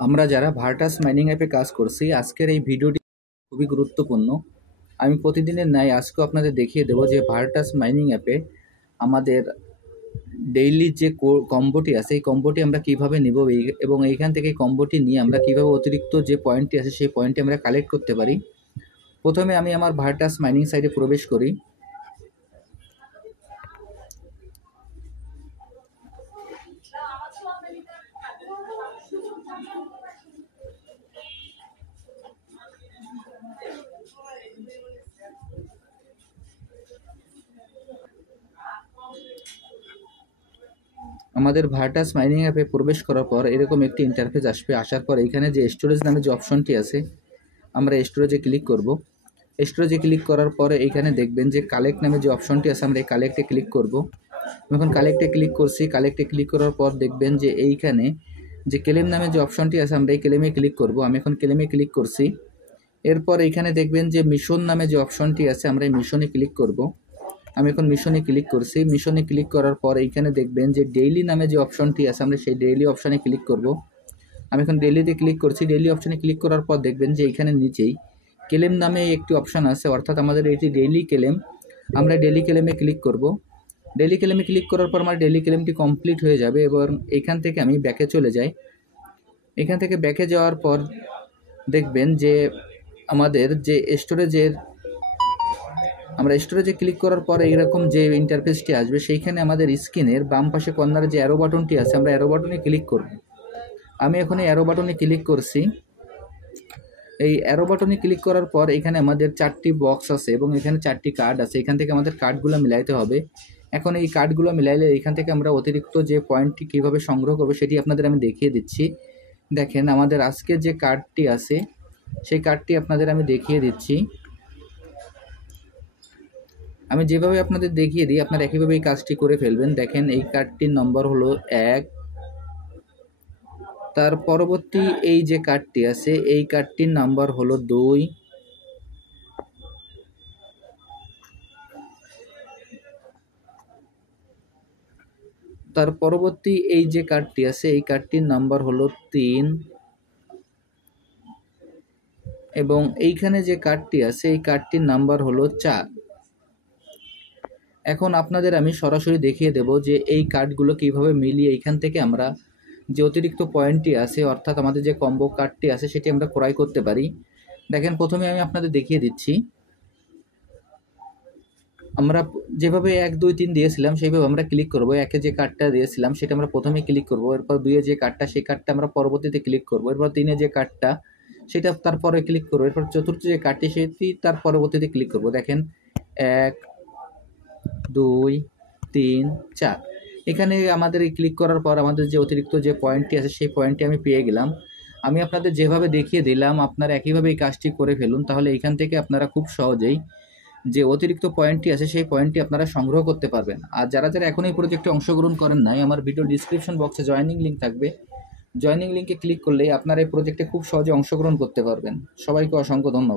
আমরা যারা Virtus mining অ্যাপে কাজ করছি, আজকের এই ভিডিওটি খুবই গুরুত্বপূর্ণ। আমি প্রতিদিনের ন্যায় আজকেও আপনাদের দেখিয়ে দেবো যে ভার্টাস মাইনিং অ্যাপে আমাদের ডেইলি যে কম্বোটি আছে এই কম্বোটি আমরা কীভাবে নিব এবং এইখান থেকে কম্বোটি নিয়ে আমরা কীভাবে অতিরিক্ত যে পয়েন্টটি আছে সেই পয়েন্টটি আমরা কালেক্ট করতে পারি। প্রথমে আমি আমার ভার্টাস মাইনিং সাইটে প্রবেশ করি। আমাদের ভার্টাস মাইনিং অ্যাপে প্রবেশ করার পর এরকম একটি ইন্টারফেস আসবে। আসার পর এখানে যে স্টোরেজ নামে যে অপশনটি আছে আমরা স্টোরেজে ক্লিক করব। স্টোরেজে ক্লিক করার পরে এইখানে দেখবেন যে কালেক্ট নামে যে অপশনটি আছে আমরা এই কালেক্টে ক্লিক করব। এখন কালেক্টে ক্লিক করছি। কালেক্টে ক্লিক করার পর দেখবেন যে এইখানে যে ক্লেম নামে যে অপশনটি আছে আমরা এই ক্লেমে ক্লিক করব। আমি এখন ক্লেমে ক্লিক করছি। এরপর এইখানে দেখবেন যে মিশন নামে যে অপশনটি আছে আমরা এই মিশনে ক্লিক করব। আমি এখন মিশনে ক্লিক করছি। মিশনে ক্লিক করার পর এইখানে দেখবেন যে ডেইলি নামে যে অপশনটি আছে আমরা সেই ডেইলি অপশনে ক্লিক করব। আমি এখন ডেইলিতে ক্লিক করছি। ডেইলি অপশনে ক্লিক করার পর দেখবেন যে এইখানে নিচেই ক্লেম নামে একটি অপশন আছে, অর্থাৎ আমাদের এটি ডেইলি ক্লেম। আমরা ডেইলি ক্লেমে ক্লিক করব। ডেইলি ক্লেমে ক্লিক করার পর আমার ডেইলি ক্লেমটি কমপ্লিট হয়ে যাবে এবং এইখান থেকে আমি ব্যাকে চলে যাই। এখান থেকে ব্যাকে যাওয়ার পর দেখবেন যে আমাদের যে স্টোরেজের আমরা স্টোরেজে ক্লিক করার পর এইরকম যে ইন্টারফেসটি আসবে সেইখানে আমাদের স্ক্রিনের বাম পাশে কর্নারে যে অ্যারো বাটনটি আছে আমরা অ্যারো বাটনে ক্লিক করব। আমি এখন এই অ্যারো বাটনে ক্লিক করছি। এই অ্যারো বাটনে ক্লিক করার পর এখানে আমাদের 4টি বক্স আছে এবং এখানে 4টি কার্ড আছে। এখান থেকে আমাদের কার্ডগুলো মিলাইতে হবে। এখন এই কার্ডগুলো মিলাইলে এখান থেকে আমরা অতিরিক্ত যে পয়েন্টটি কীভাবে সংগ্রহ করবো সেটি আপনাদের আমি দেখিয়ে দিচ্ছি। দেখেন আমাদের আজকে যে কার্ডটি আছে সেই কার্ডটি আপনাদের আমি দেখিয়ে দিচ্ছি। আমি যেভাবে আপনাদের দেখিয়ে দিই আপনারা একইভাবে এই কাজটি করে ফেলবেন। দেখেন এই কার্ডটির নম্বর হলো 1। তার পরবর্তী এই যে কার্ডটি আছে এই কার্ডটির নাম্বার হলো 2। তার পরবর্তী এই যে কার্ডটি আছে এই কার্ডটির নাম্বার হলো 3 এবং এইখানে যে কার্ডটি আছে এই কার্ডটির নাম্বার হলো 4। এখন আপনাদের আমি সরাসরি দেখিয়ে দেব যে এই কার্ডগুলো কিভাবে মিলিয়ে এইখান থেকে আমরা যে অতিরিক্ত পয়েন্টটি আছে অর্থাৎ আমাদের যে কম্বো কার্ডটি আছে সেটি আমরা ক্রয় করতে পারি। দেখেন প্রথমে আমি আপনাদের দেখিয়ে দিচ্ছি। আমরা যেভাবে 1 2 3 দিয়েছিলাম সেইভাবে আমরা ক্লিক করব। 1-এ যে কার্ডটা দিয়েছিলাম সেটা আমরা প্রথমে ক্লিক করব। এরপর 2-এ যে কার্ডটা সেই কার্ডটা আমরা পরবর্তীতে ক্লিক করব। এরপর 3-এ যে কার্ডটা সেটা তারপরে ক্লিক করব। এরপর 4র্থ যে কার্ডটি সেটি তার পরবর্তীতে ক্লিক করব। দেখেন 1 2 3 4 এখানে আমাদের এই ক্লিক করার পর আমাদের যে অতিরিক্ত যে পয়েন্টটি আছে সেই পয়েন্টটি আমি পেয়ে গেলাম। আমি আপনাদের যেভাবে দেখিয়ে দিলাম আপনারা একইভাবে এই কাজটি করে ফেলুন, তাহলে এইখান থেকে আপনারা খুব সহজেই যে অতিরিক্ত পয়েন্টটি আছে সেই পয়েন্টটি আপনারা সংগ্রহ করতে পারবেন। আর যারা যারা এখন এই প্রজেক্টে অংশগ্রহণ করেন নাই, আমার ভিডিও ডিসক্রিপশন বক্সে জয়েনিং লিঙ্ক থাকবে। জয়েনিং লিঙ্কে ক্লিক করলেই আপনারা এই প্রজেক্টে খুব সহজে অংশগ্রহণ করতে পারবেন। সবাইকে অসংখ্য ধন্যবাদ।